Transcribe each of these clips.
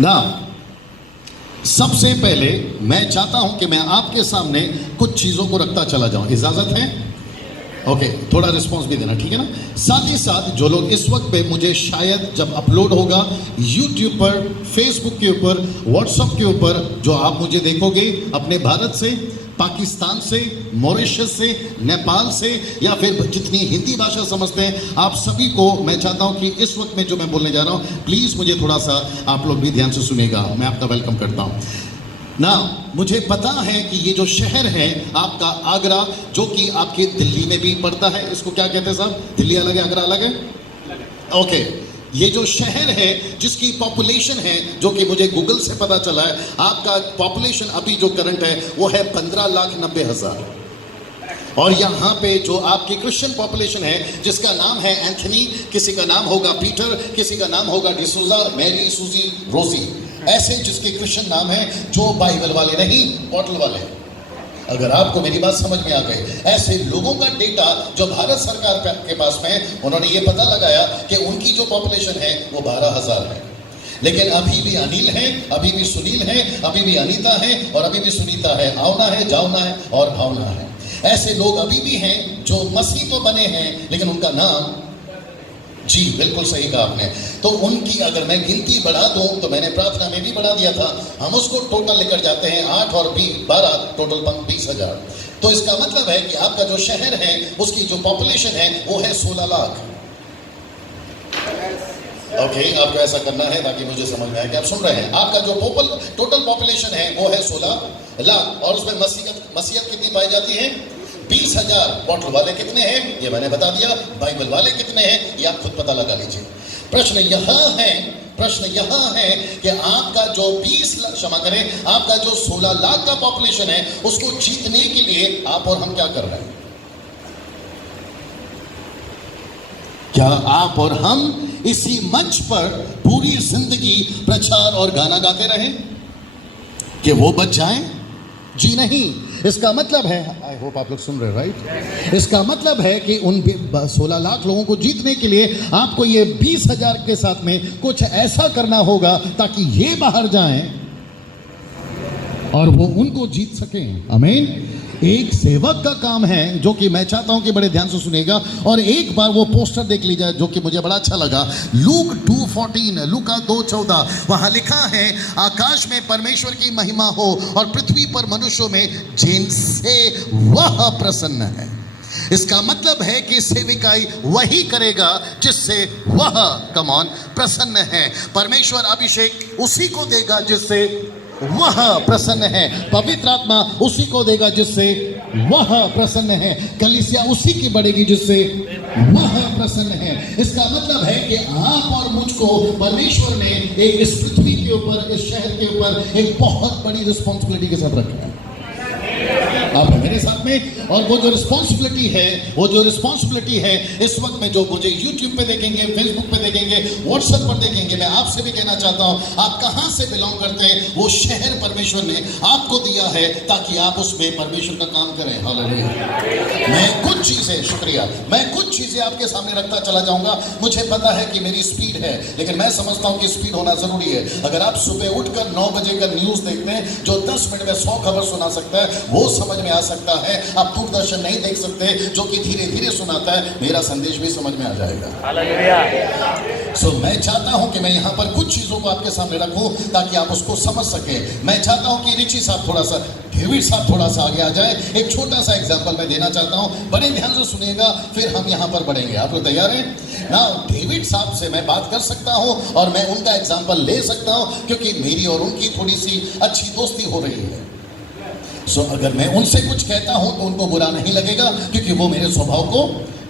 ना सबसे पहले मैं चाहता हूं कि मैं आपके सामने कुछ चीजों को रखता चला जाऊं, इजाजत है? ओके, थोड़ा रिस्पांस भी देना, ठीक है ना? साथ ही साथ जो लोग इस वक्त पे मुझे शायद जब अपलोड होगा YouTube पर, Facebook के ऊपर, WhatsApp के ऊपर, जो आप मुझे देखोगे अपने भारत से, पाकिस्तान से, मॉरिशस से, नेपाल से, या फिर जितनी हिंदी भाषा समझते हैं, आप सभी को मैं चाहता हूं कि इस वक्त में जो मैं बोलने जा रहा हूं, प्लीज मुझे थोड़ा सा आप लोग भी ध्यान से सुनेगा। मैं आपका वेलकम करता हूं ना। मुझे पता है कि ये जो शहर है आपका आगरा, जो कि आपके दिल्ली में भी पड़ता है, इसको क्या कहते हैं साहब? दिल्ली अलग है, आगरा अलग है? ओके, ये जो शहर है जिसकी पॉपुलेशन है, जो कि मुझे गूगल से पता चला है, आपका पॉपुलेशन अभी जो करंट है वो है 15,90,000। और यहाँ पे जो आपकी क्रिश्चियन पॉपुलेशन है, जिसका नाम है एंथनी, किसी का नाम होगा पीटर, किसी का नाम होगा डिसूजा, मैरी, सूजी, रोजी, ऐसे जिसके क्रिश्चियन नाम है, जो बाइबल वाले नहीं, बॉटल वाले। अगर आपको मेरी बात समझ में आ गई, ऐसे लोगों का डेटा जो भारत सरकार के पास में है, उन्होंने ये पता लगाया कि उनकी जो पॉपुलेशन है वो 12,000 है। लेकिन अभी भी अनिल है, अभी भी सुनील है, अभी भी अनीता है, और अभी भी सुनीता है, आवना है, जावना है और भावना है। ऐसे लोग अभी भी हैं जो मसीह तो बने हैं, लेकिन उनका नाम, जी बिल्कुल सही कहा आपने, तो उनकी अगर मैं गिनती बढ़ा दूं, तो मैंने प्रार्थना में भी बढ़ा दिया था, हम उसको टोटल लेकर जाते हैं 8 और 12, टोटल 20,000। तो इसका मतलब है कि आपका जो शहर है उसकी जो पॉपुलेशन है वो है 16 लाख। ओके, आपको ऐसा करना है ताकि मुझे समझ में आए कि आप सुन रहे हैं। आपका जो टोटल पॉपुलेशन है वो है 16 लाख, और उसमें मसीहत कितनी पाई जाती है? 20,000। बॉटल वाले कितने हैं ये मैंने बता दिया, बाइबल वाले कितने हैं ये आप खुद पता लगा लीजिए। प्रश्न यहाँ है कि आपका जो 20 लाख, क्षमा करें, आपका जो 16 लाख का पॉपुलेशन है, उसको जीतने के लिए आप और हम क्या कर रहे हैं? क्या आप और हम इसी मंच पर पूरी जिंदगी प्रचार और गाना गाते रहें कि वो बच जाएं? जी नहीं। इसका मतलब है, आई होप आप लोग सुन रहे हैं, राइट? इसका मतलब है कि उन 16 लाख लोगों को जीतने के लिए आपको ये 20,000 के साथ में कुछ ऐसा करना होगा ताकि ये बाहर जाएं और वो उनको जीत सकें। आमीन। एक सेवक का काम है, जो कि मैं चाहता हूं कि बड़े ध्यान से सुनेगा, और एक बार वो पोस्टर देख लीजिए जो कि मुझे बड़ा अच्छा लगा। लूक 2:14, लूका 2:14, वहां लिखा है, आकाश में परमेश्वर की महिमा हो और पृथ्वी पर मनुष्यों में जिनसे वह प्रसन्न है। इसका मतलब है कि सेविकाई वही करेगा जिससे वह, कम ऑन, प्रसन्न है। परमेश्वर अभिषेक उसी को देगा जिससे वह प्रसन्न है, पवित्र आत्मा उसी को देगा जिससे वह प्रसन्न है, कलीसिया उसी की बढ़ेगी जिससे वह प्रसन्न है। इसका मतलब है कि आप और मुझको परमेश्वर ने एक इस पृथ्वी के ऊपर, इस शहर के ऊपर एक बहुत बड़ी रिस्पॉन्सिबिलिटी के साथ रखा है। आप मेरे साथ में, और वो जो रिस्पॉन्सिबिलिटी है इस वक्त में, जो मुझे YouTube पे देखेंगे, Facebook पे देखेंगे, WhatsApp पर देखेंगे, मैं आपसे भी कहना चाहता हूं, आप कहां से बिलोंग करते हैं, वो शहर परमेश्वर ने आपको दिया है ताकि आप उसमें परमेश्वर का काम करें। हालेलुया। मैं कुछ चीजें आपके सामने रखता चला जाऊंगा। मुझे पता है कि मेरी स्पीड है, लेकिन मैं समझता हूं कि स्पीड होना जरूरी है। अगर आप सुबह उठकर 9 बजे का न्यूज देखते हैं, जो 10 मिनट में 100 खबर सुना सकता है, वो समझ में आ सकता है। आप दूरदर्शन नहीं देख सकते, जो कि धीरे धीरे सुनाता है, मेरा संदेश भी समझ में आ जाएगा। सो मैं चाहता हूं कि मैं यहां पर कुछ चीजों को आपके सामने रखूं ताकि आप उसको समझ सके। मैं चाहता हूं कि रिची साहब थोड़ा सा, डेविड साहब थोड़ा सा आगे आ जाए। एक छोटा सा एग्जांपल मैं देना चाहता हूं, बड़े ध्यान से सुनिएगा, फिर हम यहां पर बढ़ेंगे। आप लोग तैयार हैं ना? डेविड साहब से मैं बात कर सकता हूं और मैं उनका एग्जांपल ले सकता हूं, क्योंकि मेरी और उनकी थोड़ी सी अच्छी दोस्ती हो रही है। सो अगर मैं उनसे कुछ कहता हूं तो उनको बुरा नहीं लगेगा, क्योंकि वो मेरे स्वभाव को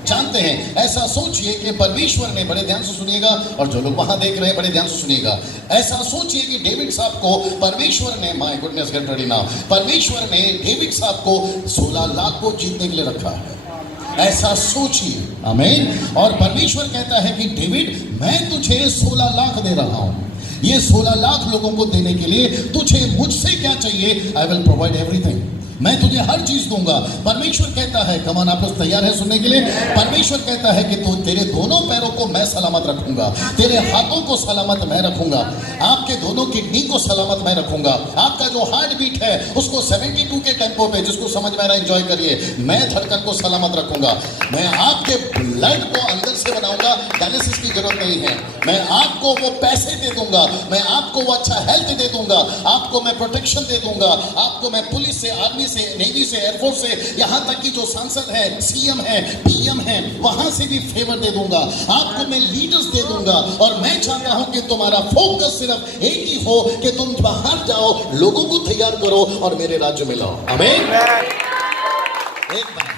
जानते हैं। ऐसा सोचिए कि परमेश्वर ने, बड़े ध्यान से सुनिएगा, और जो लोग वहां देख रहे हैं बड़े ध्यान से सुनिएगा, ऐसा सोचिए कि डेविड साहब को परमेश्वर ने, my goodness get ready now, परमेश्वर ने डेविड साहब को 16 लाख को जीतने के लिए रखा है। ऐसा सोचिए, आमीन। और परमेश्वर कहता है कि डेविड, मैं तुझे 16 लाख दे रहा हूं। ये 16 लाख लोगों को देने के लिए तुझे मुझसे क्या चाहिए? I will provide everything. मैं तुझे हर चीज दूंगा। परमेश्वर कहता है, कमान आप लोग तैयार है सुनने के लिए? परमेश्वर कहता है कि तू तेरे दोनों पैरों को मैं सलामत रखूंगा, तेरे हाथों को सलामत मैं रखूंगा, आपके दोनों किडनी को सलामत मैं रखूंगा, आपका जो हार्ट बीट है उसको 72 के टेम्पो पे, जिसको समझ में आ रहा है एंजॉय करिए, मैं धड़कन को सलामत रखूंगा। मैं आपके ब्लड को अंदर से बनाऊंगा, डायलिसिस की जरूरत नहीं है। मैं आपको वो पैसे दे दूंगा, मैं आपको वो अच्छा हेल्थ दे दूंगा, आपको मैं प्रोटेक्शन दे दूंगा, आपको मैं पुलिस से, आर्मी से, नेवी से, एयरफोर्स से, यहां तक कि जो सांसद है, सीएम है, पीएम है, वहां से भी फेवर दे दूंगा। आपको मैं लीडर्स दे दूंगा। और मैं चाहता हूं कि तुम्हारा फोकस सिर्फ एक ही हो कि तुम बाहर जाओ, लोगों को तैयार करो और मेरे राज्य में लाओ। आमीन। एक बार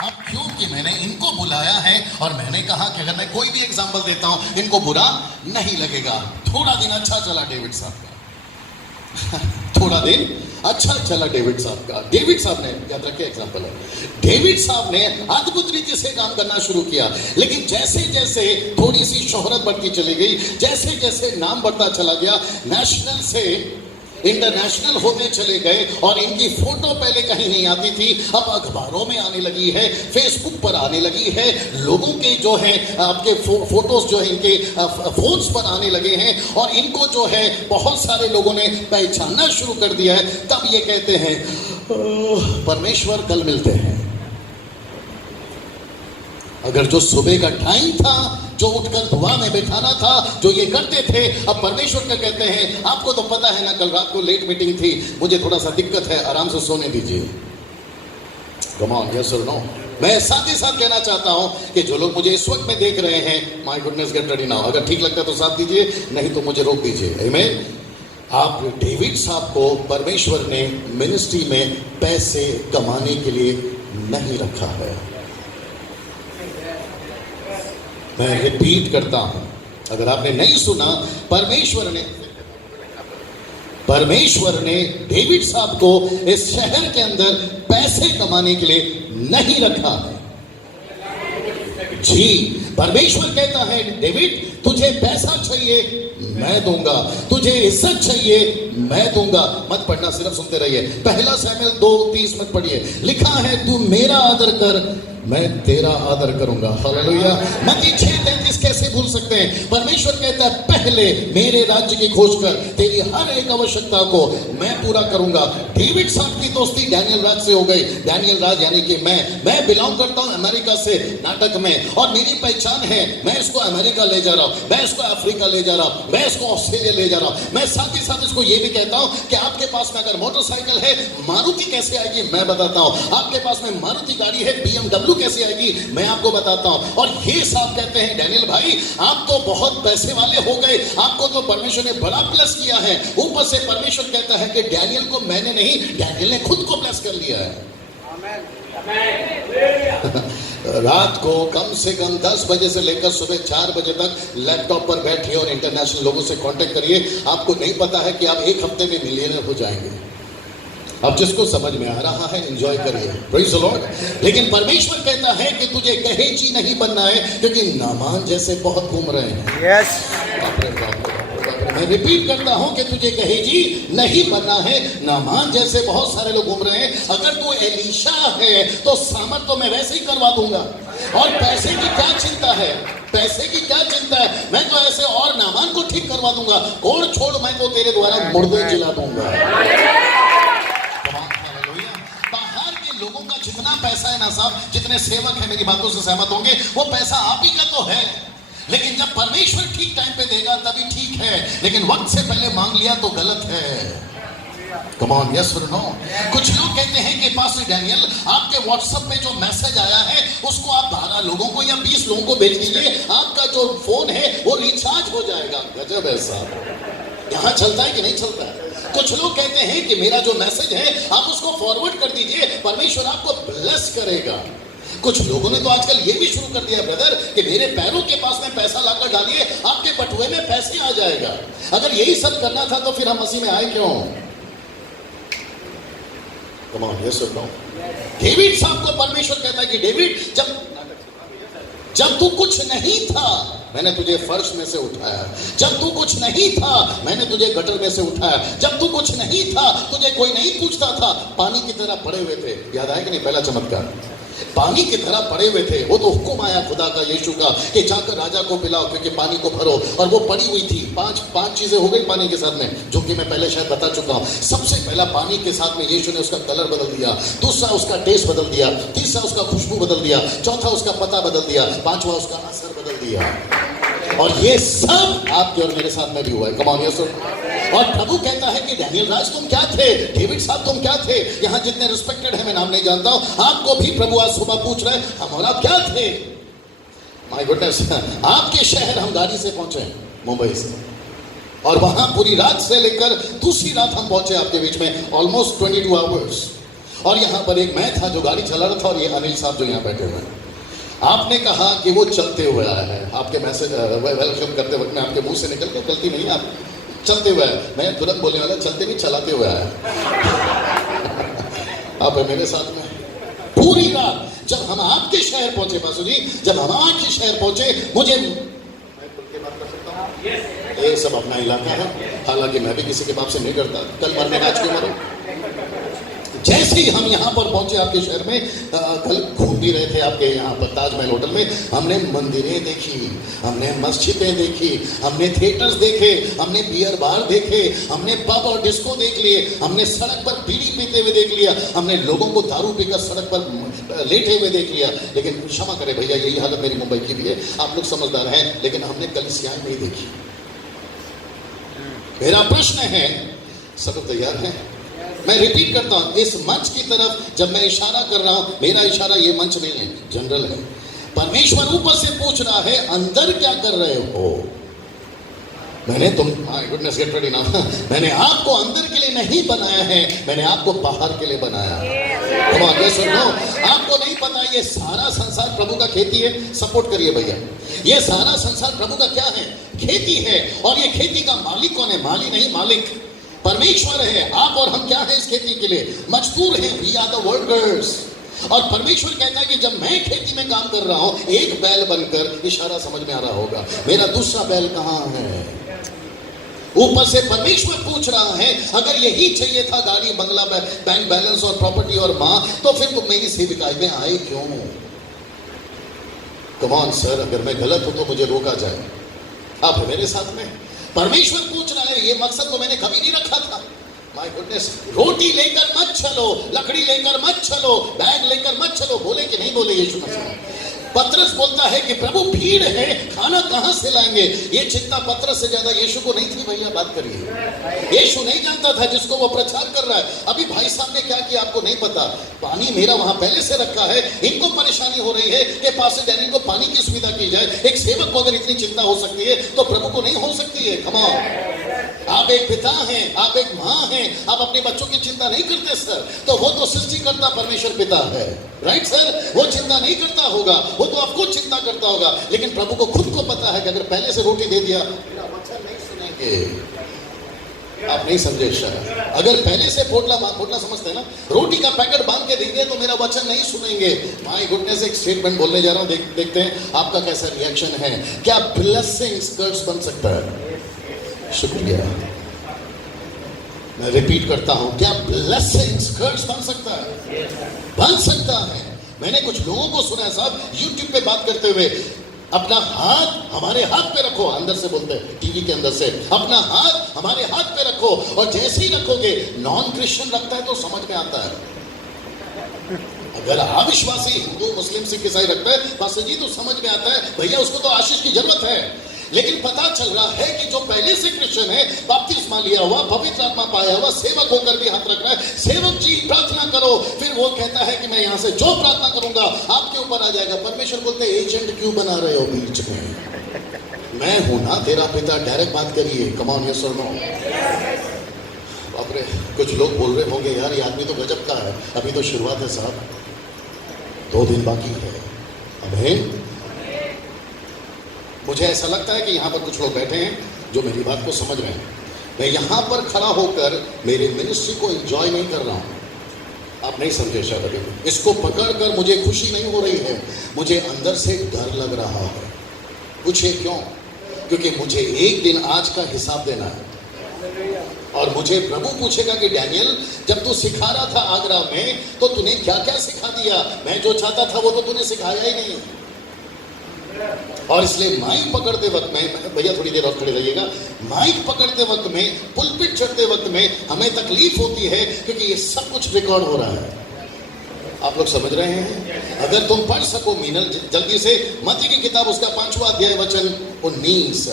अब क्योंकि मैंने इनको बुलाया है और मैंने कहा कि अगर मैं कोई भी एग्जांपल देता हूं इनको बुरा नहीं लगेगा। थोड़ा दिन अच्छा चला डेविड साहब का थोड़ा दिन अच्छा चला डेविड साहब का। डेविड साहब ने, याद रखिए एग्जांपल है, डेविड साहब ने अद्भुत रीति से काम करना शुरू किया। लेकिन जैसे जैसे थोड़ी सी शोहरत बढ़ती चली गई, जैसे जैसे नाम बढ़ता चला गया, नेशनल से इंटरनेशनल होते चले गए और इनकी फोटो पहले कहीं नहीं आती थी, अब अखबारों में आने लगी है, फेसबुक पर आने लगी है, लोगों के जो है आपके फोटोज जो है इनके फोन्स पर आने लगे हैं और इनको जो है बहुत सारे लोगों ने पहचानना शुरू कर दिया है। तब ये कहते हैं परमेश्वर कल मिलते हैं। अगर जो सुबह का टाइम था, जो उठकर दुआ में बैठाना था, जो ये करते थे, अब परमेश्वर का कहते हैं आपको तो पता है ना, कल रात को लेट मीटिंग थी, मुझे थोड़ा सा दिक्कत है, आराम से सोने दीजिए। कम ऑन, यस और नो। मैं साथ ही साथ कहना चाहता हूं कि जो लोग मुझे इस वक्त में देख रहे हैं, my goodness get ready now. अगर ठीक लगता है तो साथ दीजिए, नहीं तो मुझे रोक दीजिए। आमीन। आप डेविड साहब को परमेश्वर ने मिनिस्ट्री में पैसे कमाने के लिए नहीं रखा है। मैं रिपीट करता हूं, अगर आपने नहीं सुना, परमेश्वर ने डेविड साहब को इस शहर के अंदर पैसे कमाने के लिए नहीं रखा है। जी, परमेश्वर कहता है डेविड तुझे पैसा चाहिए मैं दूंगा, तुझे इज्जत चाहिए मैं दूंगा। मत पढ़ना, सिर्फ सुनते रहिए। पहला शमूएल 2:30 मत पढ़िए। लिखा है तू मेरा आदर कर, मैं तेरा आदर करूंगा। हालेलुया। मत्ती 6:33 कैसे भूल सकते हैं? परमेश्वर कहता है पहले मेरे राज्य की खोज कर, तेरी हर एक आवश्यकता को मैं पूरा करूंगा। डेविड साहब की दोस्ती डैनियल राज से हो गई। डैनियल राज यानी कि मैं बिलोंग करता हूं अमेरिका से, नाटक में, और मेरी पहचान है, मैं इसको अमेरिका ले जा रहा हूं, मैं इसको अफ्रीका ले जा रहा हूं, मैं इसको ऑस्ट्रेलिया ले जा रहा हूं। मैं साथ ही साथ इसको यह भी कहता हूं कि आपके पास में अगर मोटरसाइकिल है, मारुति कैसे आएगी मैं बताता हूं। आपके पास में मारुति गाड़ी है, BMW कैसे आएगी मैं आपको बताता हूं। और ये साहब कहते हैं डैनियल भाई आप तो बहुत पैसे वाले हो गए, आपको तो परमेश्वर ने बड़ा ब्लेस किया है। ऊपर से परमेश्वर कहता है कि डैनियल को मैंने नहीं, डैनियल ने खुद को ब्लेस कर लिया है। रात को कम से कम 10 बजे से लेकर सुबह 4 बजे तक लैपटॉप पर बैठिए और इंटरनेशनल लोगों से कांटेक्ट करिए। आपको नहीं पता है कि आप एक हफ्ते में मिलियनर हो जाएंगे। अब जिसको समझ में आ रहा है एंजॉय करिए, प्रेज़ द लॉर्ड। लेकिन परमेश्वर कहता है कि तुझे गहेजी नहीं बनना है, क्योंकि नामान जैसे बहुत घूम रहे हैं। यस, मैं रिपीट करता हूं कि तुझे गहेजी नहीं बनना है। नामान जैसे बहुत सारे लोग घूम रहे हैं। अगर तू एलीशा है तो सामर्थ तो मैं वैसे ही करवा दूंगा। और पैसे की क्या चिंता है, पैसे की क्या चिंता है, मैं तो ऐसे और नामान को ठीक करवा दूंगा। कोड़ छोड़ मैं तो तेरे द्वारा मुर्दे जिला दूंगा। बाहर के लोगों का जितना पैसा है ना साहब, जितने सेवक हैं मेरी बातों से सहमत होंगे, वो पैसा आप ही का तो है। लेकिन जब परमेश्वर ठीक टाइम पे देगा तभी ठीक है, लेकिन वक्त से पहले मांग लिया तो गलत है। कम ऑन, यस और नो। कुछ लोग कहते हैं कि पास्टर डैनियल आपके व्हाट्सएप में जो मैसेज आया है उसको आप 12 लोगों को या 20 लोगों को भेज दीजिए, आपका जो फोन है वो रिचार्ज हो जाएगा। गजब है साहब, यहां चलता है कि नहीं चलता है? कुछ लोग कहते हैं कि मेरा जो मैसेज है आप उसको फॉरवर्ड कर दीजिए, परमेश्वर आपको ब्लेस करेगा। कुछ लोगों ने तो आजकल ये भी शुरू कर दिया ब्रदर कि मेरे पैरों के पास में पैसा लाकर डालिए, आपके बटुए में पैसे आ जाएगा। अगर यही सब करना था तो फिर हम मसीह में आए क्यों? कम ऑन, यस और नो। डेविड साहब को परमेश्वर कहता है कि डेविड जब तू कुछ नहीं था मैंने तुझे फर्श में से उठाया। जब तू कुछ नहीं था मैंने तुझे गटर में से उठाया। जब तू कुछ नहीं था तुझे कोई नहीं पूछता था, पानी की तरह पड़े हुए थे। याद आया कि नहीं पहला चमत्कार? पानी की तरह पड़े हुए थे। वो तो हुक्म आया खुदा का, यीशु का, कि जाकर राजा को पिलाओ क्योंकि पानी को भरो। और वो पड़ी हुई थी। पांच चीजें हो गई पानी के साथ में, जो कि मैं पहले शायद बता चुका हूं। सबसे पहला, पानी के साथ में यीशु ने उसका कलर बदल दिया। दूसरा, उसका टेस्ट बदल दिया। तीसरा, उसका खुशबू बदल दिया। चौथा, उसका पता बदल दिया। पांचवा, उसका असर बदल दिया। और ये सब आपके और मेरे साथ में भी हुआ है। Come on yes. और प्रभु कहता है कि डैनियल राज तुम क्या थे, डेविड साहब तुम क्या थे। यहां जितने रिस्पेक्टेड है, मैं नाम नहीं जानता हूं, आपको भी प्रभु आज सुबह पूछ रहे हैं हम और आप क्या थे। माय गुडनेस, आपके शहर हम गाड़ी से पहुंचे मुंबई से, और वहां पूरी रात से लेकर दूसरी रात हम पहुंचे आपके बीच में, ऑलमोस्ट 22 आवर्स। और यहां पर एक मैं था जो गाड़ी चला रहा था, और ये अनिल साहब जो यहां बैठे हुए हैं। आपने कहा कि वो चलते हुए आया है। आपके मैसेज वेलकम करते वक्त में आपके मुंह से निकल के, गलती नहीं, आप चलते हुए आए। मैं तुरंत बोलने वाला, चलते नहीं चलाते हुए आया। आप मेरे साथ में पूरी रात जब हम आपके शहर पहुंचे, बासु जी, जब हम आपके शहर पहुंचे, मुझे ये सब अपना इलाका है, हालांकि मैं भी किसी के बाप से नहीं करता, कल मरने आज क्यों मरो। जैसे ही हम यहाँ पर पहुंचे आपके शहर में, कल घूम भी रहे थे आपके यहाँ पर ताजमहल होटल में, हमने मंदिरें देखी, हमने मस्जिदें देखी, हमने थिएटर्स देखे, हमने बियर बार देखे, हमने पब और डिस्को देख लिए, हमने सड़क पर बीड़ी पीते हुए देख लिया, हमने लोगों को दारू पीकर सड़क पर लेटे हुए देख लिया। लेकिन क्षमा करें भैया, यही हालत मेरी मुंबई की भी है, आप लोग समझदार हैं, लेकिन हमने कलीसियाएं नहीं देखी। मेरा प्रश्न है, सब तैयार हैं? मैं रिपीट करता हूं, इस मंच की तरफ जब मैं इशारा कर रहा हूं, मेरा इशारा ये मंच नहीं है, जनरल है। परमेश्वर ऊपर से पूछ रहा है, अंदर क्या कर रहे हो। मैंने गुडनेस गेट रेडी ना, मैंने आपको अंदर के लिए नहीं बनाया है, मैंने आपको बाहर के लिए बनाया। तुम आगे सुनो, आपको नहीं पता ये सारा संसार प्रभु का खेती है। सपोर्ट करिए भैया, ये सारा संसार प्रभु का क्या है? खेती है। और ये खेती का मालिक कौन है? माली नहीं, मालिक परमेश्वर है। आप और हम क्या है इस खेती के लिए? मजदूर हैं, वी आर द वर्कर्स। और परमेश्वर कहता है कि जब मैं खेती में काम कर रहा हूं, एक बैल बनकर, इशारा समझ में आ रहा होगा, मेरा दूसरा बैल कहां है? ऊपर से परमेश्वर पूछ रहा है, अगर यही चाहिए था, गाड़ी, बंगला, बैंक बैलेंस और प्रॉपर्टी और मां, तो फिर तुम मेरी सेविकाई में आए क्यों? कम ऑन सर, अगर मैं गलत हूं तो मुझे रोका जाए। आप मेरे साथ में, परमेश्वर पूछ रहा है, ये मकसद तो मैंने कभी नहीं रखा था। माय गुडनेस, रोटी लेकर मत चलो, लकड़ी लेकर मत चलो, बैग लेकर मत चलो। बोले कि नहीं बोले यीशु मसीह? पतरस बोलता है कि प्रभु भीड़ है, खाना कहां से लाएंगे? ये चिंता पतरस से ज्यादा यीशु को नहीं थी। भैया बात करिए, यीशु नहीं जानता था जिसको वो प्रचार कर रहा है। अभी भाई साहब ने क्या किया आपको नहीं पता। पानी मेरा वहां पहले से रखा है, इनको परेशानी हो रही है कि पास्टर डैनियल को पानी की सुविधा की जाए। एक सेवक को अगर इतनी चिंता हो सकती है तो प्रभु को नहीं हो सकती है? कम ऑन, आप एक पिता हैं, आप एक मां हैं, आप अपने बच्चों की चिंता नहीं करते सर, तो वो तो सृष्टिकर्ता परमेश्वर पिता है, राइट सर? वो चिंता नहीं करता होगा, वो तो आपको चिंता करता होगा। लेकिन प्रभु को खुद को पता है कि अगर पहले से रोटी दे दिया, मेरा वचन नहीं सुनेंगे। आप नहीं समझे शायद, अगर पहले से पोटला समझते हैं ना, रोटी का पैकेट बांध के देंगे तो मेरा वचन नहीं सुनेंगे। माय गुडनेस, एक स्टेटमेंट बोलने जा रहा हूं, देखते हैं आपका कैसा रिएक्शन है। क्या ब्लेसिंग्स कर्स बन सकता है? शुक्रिया, मैं रिपीट करता हूं, क्या ब्लेसिंग्स कर्स बन सकता है? बन सकता है। मैंने कुछ लोगों को सुना है साहब यूट्यूब पे बात करते हुए, अपना हाथ हमारे हाथ पे रखो, अंदर से बोलते हैं टीवी के अंदर से, अपना हाथ हमारे हाथ पे रखो, और जैसे ही रखोगे, नॉन क्रिश्चियन रखता है तो समझ में आता है। अगर अविश्वासी हिंदू, मुस्लिम, सिख, ईसाई रखता है, पास्टर जी तो समझ में आता है, भैया उसको तो आशीष की जरूरत है। लेकिन पता चल रहा है कि जो पहले से क्रिश्चियन है, बपतिस्मा लिया हुआ, पवित्र आत्मा पाया हुआ, सेवक होकर भी हाथ रख रहा है, सेवक जी प्रार्थना करो, फिर वो कहता है कि मैं यहां से जो प्रार्थना करूंगा आपके ऊपर आ जाएगा। परमेश्वर बोलते हैं, एजेंट क्यों बना रहे हो बीच में? मैं हूं ना तेरा पिता, डायरेक्ट बात करिए। कम ऑन, यस और नो? बाप रे, कुछ लोग बोल रहे होंगे, यार ये आदमी तो गजब का है। अभी तो शुरुआत है साहब, 2 दिन बाकी है। अबे मुझे ऐसा लगता है कि यहाँ पर कुछ लोग बैठे हैं जो मेरी बात को समझ रहे हैं। मैं यहाँ पर खड़ा होकर मेरे मिनिस्ट्री को एंजॉय नहीं कर रहा हूँ। आप नहीं समझे शायद अभी। इसको पकड़कर मुझे खुशी नहीं हो रही है, मुझे अंदर से डर लग रहा है। पूछिए क्यों? क्योंकि मुझे एक दिन आज का हिसाब देना है। और मुझे प्रभु पूछेगा कि डैनियल, जब तू सिखा रहा था आगरा में तो तूने क्या क्या सिखा दिया? मैं जो चाहता था वो तो तूने सिखाया ही नहीं। और इसलिए माइक पकड़ते वक्त में, भैया थोड़ी देर और खड़े रहिएगा, माइक पकड़ते वक्त में, पुलपिट चढ़ते वक्त में हमें तकलीफ होती है क्योंकि ये सब कुछ रिकॉर्ड हो रहा है। आप लोग समझ रहे हैं? अगर तुम पढ़ सको मीनल जल्दी से, मत्ती की किताब उसका 5वां अध्याय वचन 19,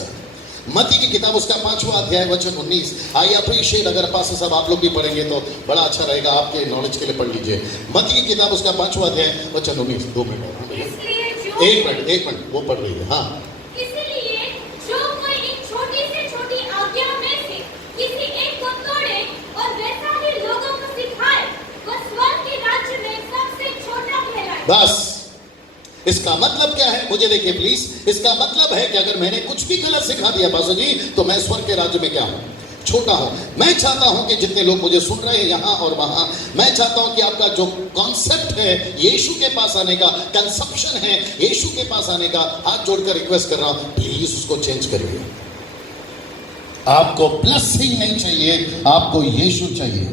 मत्ती की किताब उसका 5वां अध्याय वचन 19। आई अप्रिशिएट अगर पास सब आप लोग भी पढ़ेंगे तो बड़ा अच्छा रहेगा, आपके नॉलेज के लिए पढ़ लीजिए। मत्ती की किताब उसका 5वां अध्याय वचन 19। 2 मिनट, एक मिनट, वो पढ़ रही है। हाँ, इसलिए जो कोई इन छोटी से छोटी आज्ञा में से किसी एक को तोड़े और वैसा ही लोगों को सिखाए, वह स्वर्ग के राज्य में सबसे छोटा ठहराए। बस इसका मतलब क्या है? मुझे देखिए प्लीज। इसका मतलब है कि अगर मैंने कुछ भी गलत सिखा दिया बासु जी, तो मैं स्वर्ग के राज्य में क्या हूं? छोटा हूं। मैं चाहता हूं कि जितने लोग मुझे सुन रहे हैं यहां और वहां, मैं चाहता हूं कि आपका जो कॉन्सेप्ट है यीशु के पास आने का, कंसेप्शन है यीशु के पास आने का, हाथ जोड़कर रिक्वेस्ट कर रहा हूं, प्लीज उसको चेंज करिए। आपको ब्लेसिंग नहीं चाहिए, आपको यीशु चाहिए।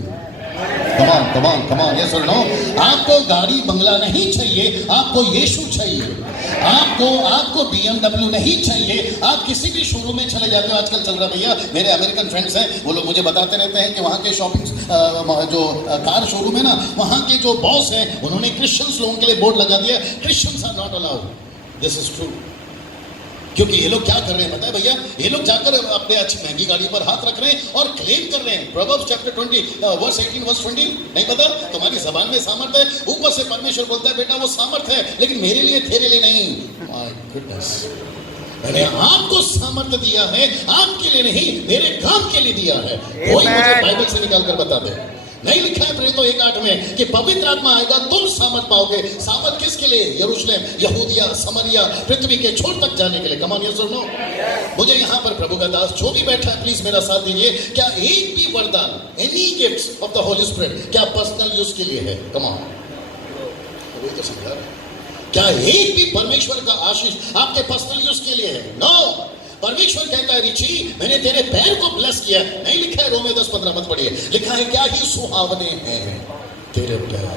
कम ऑन, ये सुन लो। आपको गाड़ी बंगला नहीं चाहिए, आपको यीशु चाहिए। आपको BMW नहीं चाहिए। आप किसी भी शोरूम में चले जाते हो, आजकल चल रहा भैया, मेरे अमेरिकन फ्रेंड्स हैं, वो लोग मुझे बताते रहते हैं कि वहाँ के शॉपिंग जो कार शोरूम है ना, वहाँ के जो बॉस हैं उन्होंने क्रिश्चियंस लोगों के लिए बोर्ड लगा दिया, Christians are not allowed. This is true. क्योंकि ये लोग क्या कर रहे हैं पता है भैया? ये लोग जाकर अपने अच्छी महंगी गाड़ी पर हाथ रख रहे हैं और क्लेम कर रहे हैं, प्रोवर्ब्स चैप्टर 20 वर्स 18 वर्स 20, नहीं पता? तुम्हारी जबान में सामर्थ है, ऊपर से परमेश्वर बोलता है बेटा वो सामर्थ है, लेकिन मेरे लिए तेरे लिए नहीं। माय गुडनेस, मैंने आपको सामर्थ दिया है, आपके लिए नहीं, मेरे काम के लिए दिया है। कोई मुझे बाइबल से निकाल कर बता दे। नहीं लिखा है प्रेरितों 1:8 में कि पवित्र आत्मा आएगा तुम सामर्थ पाओगे। सामर्थ किसके लिए? यरूशलेम, यहूदिया, समरिया, पृथ्वी के छोर तक जाने के लिए। कम ऑन, यस और नो? मुझे यहाँ पर प्रभु का दास जो भी बैठा है प्लीज मेरा साथ दीजिए। क्या एक भी वरदान, any gifts of the Holi spirit क्या पर्सनल यूज के लिए है? कम ऑन, वही तो समझा रहा है। क्या एक भी परमेश्वर का आशीष आपके पर्सनल यूज के लिए है? नो। परमेश्वर कहता है रिची, मैंने तेरे पैर को ब्लेस किया। नहीं लिखा है रोमे 10:15 मत पढ़िए, लिखा है क्या ही सुहावने हैं तेरे पैर,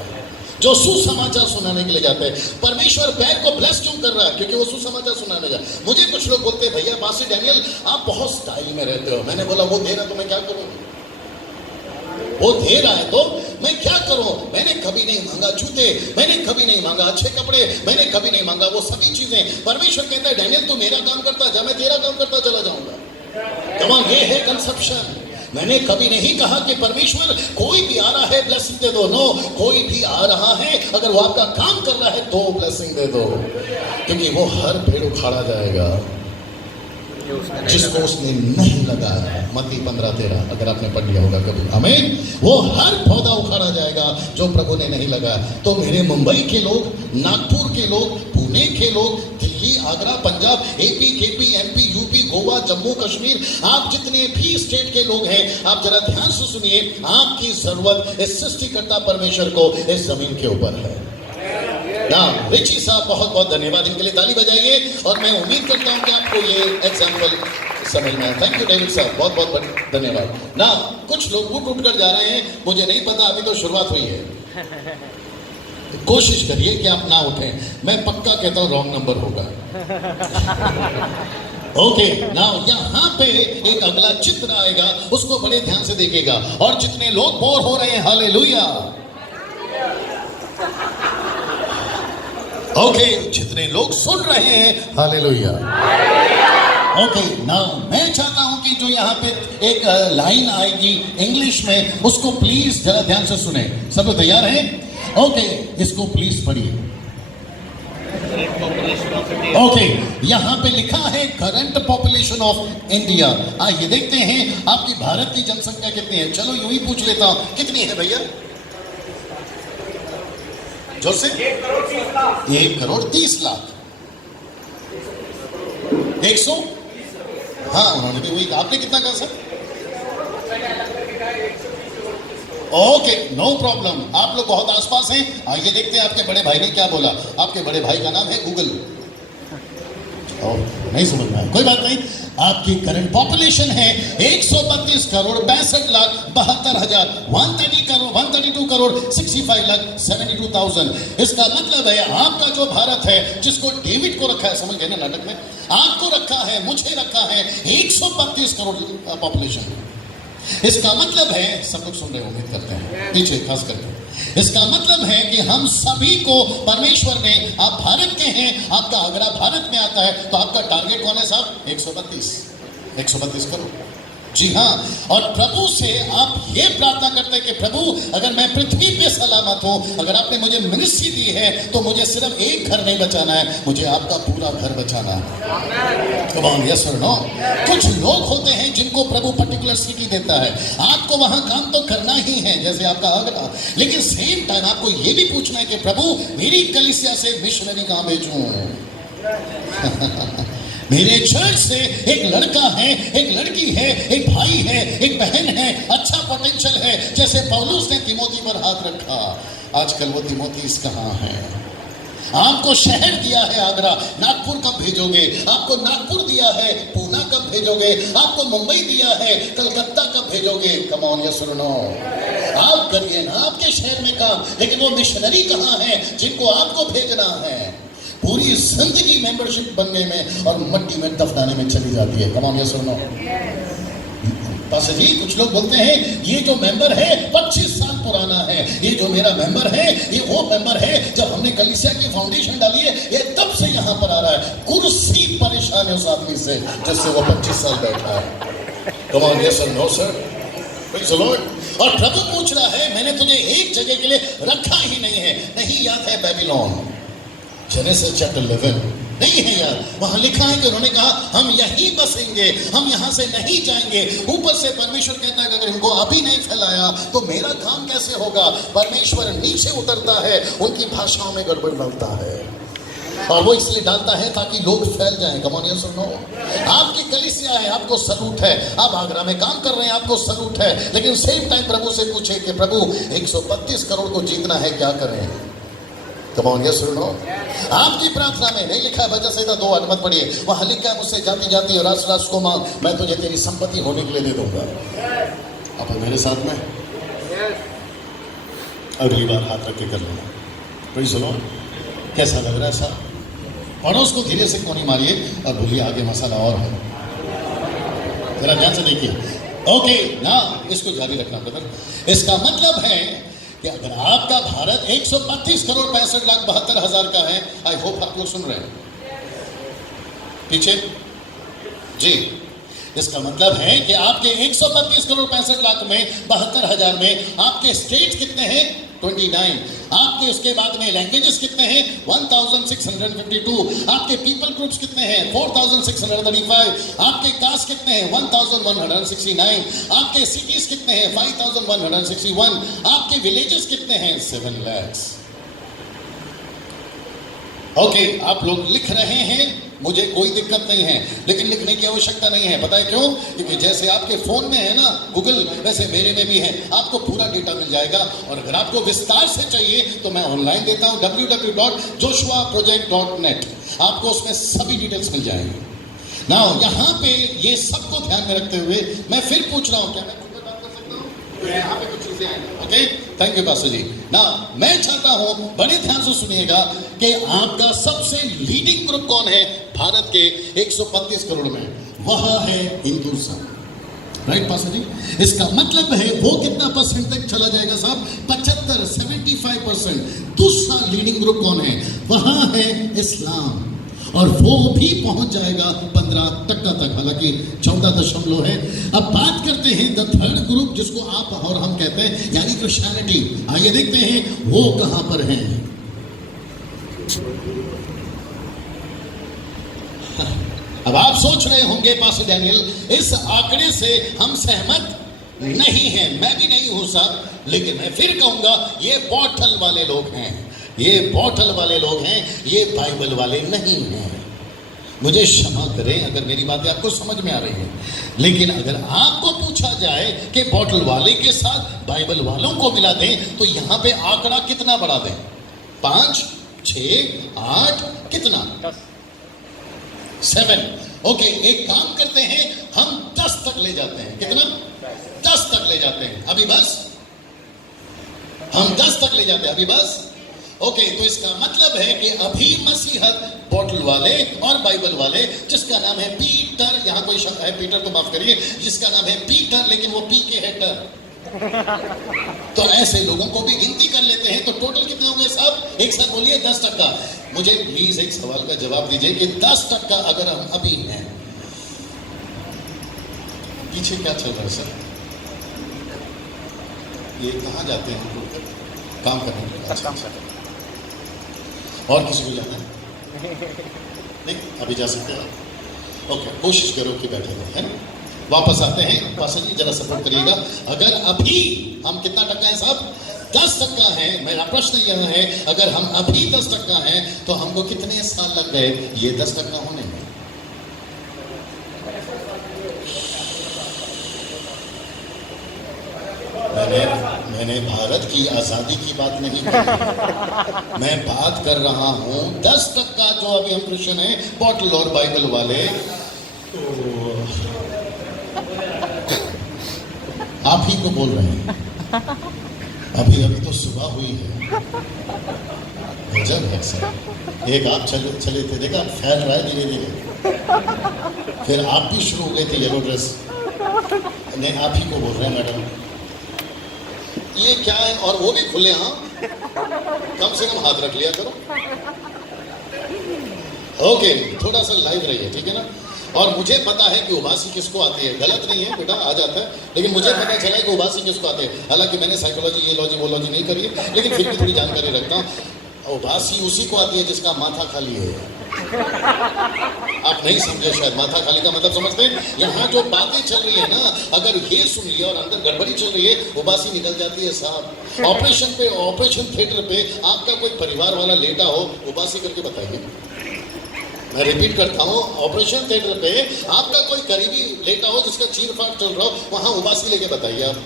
जो सुसमाचार सुनाने के लिए जाते हैं। परमेश्वर पैर को ब्लेस क्यों कर रहा है? क्योंकि वो सुसमाचार सुनाने जा। मुझे कुछ लोग बोलते हैं भैया पास्टर डैनियल आप बहुत स्टाइल में रहते हो। मैंने बोला वो दे रहा तो मैं क्या करूँ? वो दे रहा है तो मैं क्या करूं? मैंने कभी नहीं मांगा जूते, मैंने कभी नहीं मांगा अच्छे कपड़े, मैंने कभी नहीं मांगा वो सभी चीजें। परमेश्वर कहता है डैनियल तू मेरा काम करता जा, मैं तेरा काम करता चला जाऊंगा। कमान, ये है कंसेप्शन। मैंने कभी नहीं कहा कि परमेश्वर कोई भी आ रहा है ब्लेसिंग दे दो। नो, कोई भी आ रहा है अगर वो आपका काम कर रहा है तो ब्लेसिंग दे दो, क्योंकि वो हर पेड़ उखाड़ा जाएगा जिसको उसने नहीं लगाया। मत्ती 15:13 अगर आपने पढ़ लिया होगा कभी। आमीन। वो हर पौधा उखाड़ा जाएगा जो प्रभु ने नहीं लगाया। तो मेरे मुंबई के लोग, नागपुर के लोग, पुणे के लोग, Delhi, Agra, Punjab, AP, KP, MP, UP, Goa, Jammu Kashmir, आप जितने भी स्टेट के लोग हैं, आप जरा ध्यान से सुनिए। आपकी जरूरत इस सृष्टिकर्ता परमेश्वर को इस जमीन के ऊपर है ना। रिची साहब बहुत बहुत धन्यवाद, इनके लिए ताली बजाइए। और मैं उम्मीद करता हूं कि आपको ये एग्जाम्पल समझ में आया। थैंक यू डेविड साहब, बहुत बहुत धन्यवाद ना। कुछ लोग उठ कर जा रहे हैं, मुझे नहीं पता, अभी तो शुरुआत हुई है। कोशिश करिए कि आप ना उठें, मैं पक्का कहता हूं रॉन्ग नंबर होगा। ओके नाउ यहाँ पे एक अगला चित्र आएगा, उसको बड़े ध्यान से देखिएगा। और जितने लोग बोर हो रहे हैं, हालेलुया। ओके, जितने लोग सुन रहे हैं, हालेलुया। ओके नाउ मैं चाहता हूं कि जो यहाँ पे एक लाइन आएगी इंग्लिश में, उसको प्लीज जरा ध्यान से सुने। सब लोग तैयार हैं? ओके, इसको प्लीज पढ़िए। ओके, यहाँ पे लिखा है करंट पॉपुलेशन ऑफ इंडिया। आइए देखते हैं आपकी भारत की जनसंख्या कितनी है। चलो यूं ही पूछ लेता हूं, कितनी है भैया? जोर से। 1 करोड़ 30 लाख। 100? हाँ, उन्होंने भी वही कहा। आपने कितना कहा सर? ओके, नो प्रॉब्लम, आप लोग बहुत आसपास हैं। आइए देखते हैं आपके बड़े भाई ने क्या बोला। आपके बड़े भाई का नाम है गूगल। नहीं समझ में आया, कोई बात नहीं। आपकी करंट पॉपुलेशन है 132 करोड़ 62 लाख 72 हजार 132 करोड़ 65 लाख 72,000। इसका मतलब है आपका जो भारत है, जिसको डेविड को रखा है, समझ गए ना नाटक में, आपको रखा है, मुझे रखा है 132 करोड़ पॉपुलेशन। इसका मतलब है, सब लोग सुन रहे हो उम्मीद करते हैं, पीछे खास करके, इसका मतलब है कि हम सभी को परमेश्वर ने, आप भारत के हैं, आपका आगरा भारत में आता है, तो आपका टारगेट कौन है साहब? 132 करोड़। जी हाँ, और प्रभु से आप ये प्रार्थना करते हैं कि प्रभु अगर मैं पृथ्वी पे सलामत हूं, अगर आपने मुझे मिनिस्ट्री दी है, तो मुझे सिर्फ एक घर नहीं बचाना है, मुझे आपका पूरा घर बचाना है। Come on, yes or no? कुछ लोग होते हैं जिनको प्रभु पर्टिकुलर सिटी देता है, आपको वहां काम तो करना ही है, जैसे आपका आगरा, लेकिन सेम टाइम आपको ये भी पूछना है कि प्रभु मेरी कलीसिया से मिशनरी कहां भेजूं? मेरे चर्च से एक लड़का है, एक लड़की है, एक भाई है, एक बहन है, अच्छा पोटेंशियल है, जैसे पौलुस ने तिमोथी पर हाथ रखा। आजकल वो तिमोथी कहाँ है? आपको शहर दिया है आगरा, नागपुर कब भेजोगे? आपको नागपुर दिया है, पूना कब भेजोगे? आपको मुंबई दिया है, कलकत्ता कब भेजोगे? कम ऑन, यस और नो? आप करिए ना आपके शहर में काम, लेकिन वो मिशनरी कहाँ है जिनको आपको भेजना है? पूरी जिंदगी मेंबरशिप बनने में और मट्टी में दफनाने में चली जाती है। कम ऑन, यस और नो? पास जी कुछ लोग बोलते हैं ये जो मेंबर है 25 साल पुराना है, ये जो मेरा मेंबर है ये वो मेंबर है, जब हमने कलीसिया की फाउंडेशन डाली है ये तब से यहाँ पर आ रहा है। कुर्सी परेशान है उस आदमी से जिससे वो 25 साल बैठा है। कम ऑन, यस और no sir? Praise the Lord. और प्रभु पूछ रहा है मैंने तुझे एक जगह के लिए रखा ही नहीं है। नहीं याद है बेबीलोन, जेनेसिस चैप्टर 11 नहीं है यार, वहां लिखा है कि उन्होंने कहा हम यहीं बसेंगे, हम यहां से नहीं जाएंगे। ऊपर से परमेश्वर कहता है कि अगर इनको अभी नहीं फैलाया तो मेरा काम कैसे होगा? परमेश्वर नीचे उतरता है, उनकी भाषाओं में गड़बड़ डालता है, और वो इसलिए डालता है ताकि लोग फैल जाएं। कम ऑन, यस और नो? आपकी कलीसिया है, आपको सलूट है, आप आगरा में काम कर रहे हैं, आपको सलूट है, लेकिन सेम टाइम प्रभु से पूछे कि प्रभु 132 करोड़ को जीतना है, क्या करें? Come on, yes or no? आपकी प्रार्थना में नहीं लिखा है भजन संहिता 2:8 मत पढ़िए, वहां लिखा है मुझसे जाति जाति और राष्ट्र राष्ट्र को मांग, मैं तुझे तेरी संपत्ति होने के लिए दे दूंगा। आप मेरे साथ में अगली बार हाथ रख के कर लेना। Praise the Lord. कैसा लग रहा है साहब? पड़ोस को धीरे से कोनी मारिए और बोलिए आगे मसाला और है। जरा ध्यान से देखिए। ओके ना, इसको जारी रखना ब्रदर। इसका मतलब है कि अगर आपका भारत 132 करोड़ 65 लाख 72 हजार का है, आई होप आप लोग सुन रहे हैं पीछे जी, इसका मतलब है कि आपके 132 करोड़ 65 लाख में 72 हजार में आपके स्टेट कितने हैं? 29। आपके उसके बाद में लैंग्वेजेस कितने हैं? 1652। आपके पीपल ग्रुप्स कितने हैं? 4635। आपके कास्ट कितने हैं? 1169। आपके सिटीज कितने हैं? 5161। आपके विलेजेस कितने हैं? 7 lakhs। ओके, आप लोग लिख रहे हैं, मुझे कोई दिक्कत नहीं है, लेकिन लिखने की आवश्यकता नहीं है। पता है क्यों? क्योंकि जैसे आपके फोन में है ना गूगल, वैसे मेरे में भी है, आपको पूरा डेटा मिल जाएगा। और अगर आपको विस्तार से चाहिए तो मैं ऑनलाइन देता हूं www.joshuaproject.net, आपको उसमें सभी डिटेल्स मिल जाएंगे ना। यहां पे ये सबको ध्यान में रखते हुए मैं फिर पूछ रहा हूं, क्या मैं खुद बात कर सकता हूं? यहाँ पे कुछ चीजें हैं। ओके, थैंक यू पास्टर जी। ना मैं चाहता हूं बड़े ध्यान से सुनिएगा कि आपका सबसे लीडिंग ग्रुप कौन है भारत के 132 करोड़ में? वह है हिंदुज़म। राइट पास्टर जी? इसका मतलब है वो कितना परसेंट तक चला जाएगा साहब? 75, 75%। दूसरा लीडिंग ग्रुप कौन है? वहां है इस्लाम, और वो भी पहुंच जाएगा 15% तक, हालांकि 14 है। अब बात करते हैं द थर्ड ग्रुप, जिसको आप और हम कहते हैं, यानी क्रिश्चियनिटी। आइए देखते हैं वो कहां पर है। अब आप सोच रहे होंगे पास्टर डैनियल, इस आंकड़े से हम सहमत नहीं हैं, मैं भी नहीं हूं साहब, लेकिन मैं फिर कहूंगा ये बॉटल वाले लोग हैं, ये बॉटल वाले लोग हैं, ये बाइबल वाले नहीं हैं। मुझे क्षमा करें अगर मेरी बातें आपको समझ में आ रही हैं, लेकिन अगर आपको पूछा जाए कि बॉटल वाले के साथ बाइबल वालों को मिला दें तो यहां पे आंकड़ा कितना बढ़ा दें? 5, 6, 8, कितना? 7। ओके, एक काम करते हैं, हम 10 तक ले जाते हैं। कितना? 10 तक ले जाते हैं। अभी बस? हम 10 तक ले जाते हैं। अभी बस? ओके, तो इसका मतलब है कि अभी मसीहत बॉटल वाले और बाइबल वाले, जिसका नाम है पीटर, यहां कोई शब्द है पीटर तो माफ करिए, जिसका नाम है पीटर लेकिन वो पी के है टर, तो ऐसे लोगों को भी गिनती कर लेते हैं। तो टोटल कितने होंगे साहब? एक साथ बोलिए 10%। मुझे प्लीज एक सवाल का जवाब दीजिए कि 10% अगर हम अभी हैं, पीछे क्या चल रहा है सर? ये कहां जाते हैं काम करने के लिए? अच्छा, और किसी को जाना है? नहीं, अभी जा सकते हो। ओके, कोशिश करो कि बैठे रहो, है ना? वापस आते हैं। पासा जी जरा सपोर्ट करिएगा। अगर अभी हम कितना टक्का है साहब? 10% है। मेरा प्रश्न यह है, अगर हम अभी 10% हैं तो हमको कितने साल लग गए ये 10% होने में? मैंने भारत की आजादी की बात नहीं की, मैं बात कर रहा हूं 10% जो अभी हम क्रिश्चियन हैं, बॉटल और बाइबल वाले। तो आप ही को बोल रहे हैं, अभी तो सुबह हुई है। गजब है सर। एक आप चले थे, देखा फैल रहा है धीरे धीरे, फिर आप भी शुरू हो गए थे येलो ड्रेस। नहीं, आप ही को बोल रहे हैं मैडम। ये क्या है? और वो भी खुले, हाँ, कम से कम हाथ रख लिया करो। ओके, थोड़ा सा लाइव रहिए, ठीक है ना? और मुझे पता है कि उबासी किसको आती है। गलत नहीं है बेटा, आ जाता है, लेकिन मुझे पता चला है कि उबासी किसको आती है। हालांकि मैंने साइकोलॉजी, ये लॉजी वो लॉजी नहीं करी है, लेकिन फिर भी थोड़ी जानकारी रखता हूँ। उबासी उसी को आती है जिसका माथा खाली है। आप नहीं समझे शायद। माथा खाली का मतलब समझते हैं? यहाँ जो बातें चल रही है ना, अगर ये सुन लिया और अंदर गड़बड़ी चल रही है, उबासी निकल जाती है साहब। ऑपरेशन थिएटर पे आपका कोई परिवार वाला लेटा हो, उबासी करके बताइए। मैं रिपीट करता हूँ, ऑपरेशन थिएटर पे आपका कोई करीबी लेटा हो जिसका चीर फाड़ चल रहा हो, वहां उबासी लेके बताइए आप।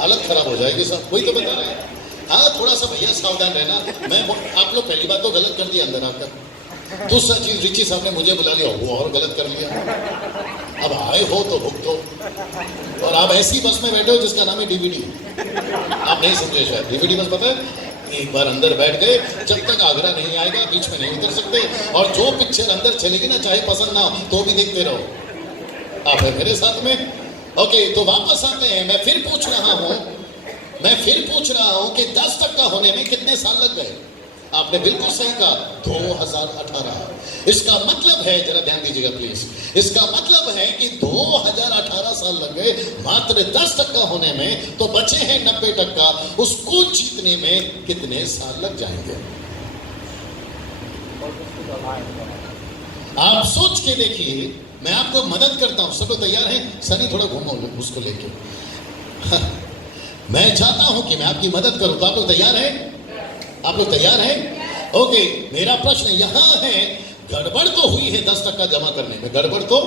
हालत खराब हो जाएगी साहब। वही तो बता रहे हैं। हाँ, थोड़ा सा भैया सावधान रहना। आप लोग पहली बात तो गलत कर दिया अंदर आकर। दूसरा चीज, रिची साहब ने मुझे बुला लिया, वो और गलत कर लिया। अब आए हो तो भुगतो। और आप ऐसी बस में बैठे हो जिसका नाम है डीवीडी। आप नहीं समझे शायद। डीवीडी बस पता है? एक बार अंदर बैठ गए, जब तक आगरा नहीं आएगा बीच में नहीं उतर सकते। और जो पिक्चर अंदर चलेगी ना, चाहे पसंद ना हो तो भी देखते रहो। आप है मेरे साथ में? ओके, तो वापस आते हैं। मैं फिर पूछ रहा हूं कि 10% होने में कितने साल लग गए? आपने बिल्कुल सही कहा, 2018। इसका मतलब है, जरा ध्यान दीजिएगा प्लीज, इसका मतलब है कि 2018 साल लग गए मात्र 10% होने में, तो बचे हैं 90%। उसको जीतने में कितने साल लग जाएंगे? आप सोच के देखिए, मैं आपको मदद करता हूं। सब लोग तैयार हैं? सनी थोड़ा घूमो उसको लेके। मैं चाहता हूं कि मैं आपकी मदद करूं, तो आप लोग तैयार हैं? आप लोग तैयार हैं? ओके, मेरा प्रश्न यहां है, गड़बड़ तो हुई है 10% जमा करने में। गड़बड़ तो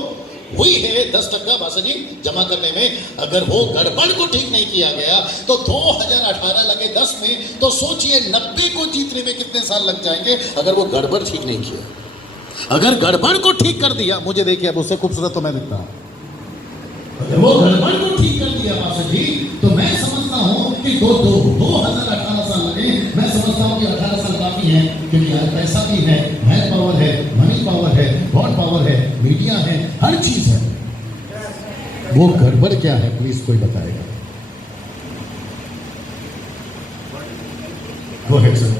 हुई है 10% भाषा जी जमा करने में। अगर वो गड़बड़ को ठीक नहीं किया गया तो 2018 लगे 10 में, तो सोचिए 90 को जीतने में कितने साल लग जाएंगे अगर वो गड़बड़ ठीक नहीं किया। अगर गड़बड़ को ठीक कर दिया, मुझे देखिए अब उससे खूबसूरत तो मैं दिखता हूं। अगर वो गड़बड़ को ठीक कर दिया भाषा जी, तो मैं समझता हूं कि 2018 साल लगे। मैं समझता हूं कि 18 साल काफी है, क्योंकि यार पैसा भी है, मैन पावर है, मनी पावर है, गॉड पावर है, मीडिया है, हर चीज है। वो गड़बड़ क्या है प्लीज कोई बताएगा? Go ahead sir,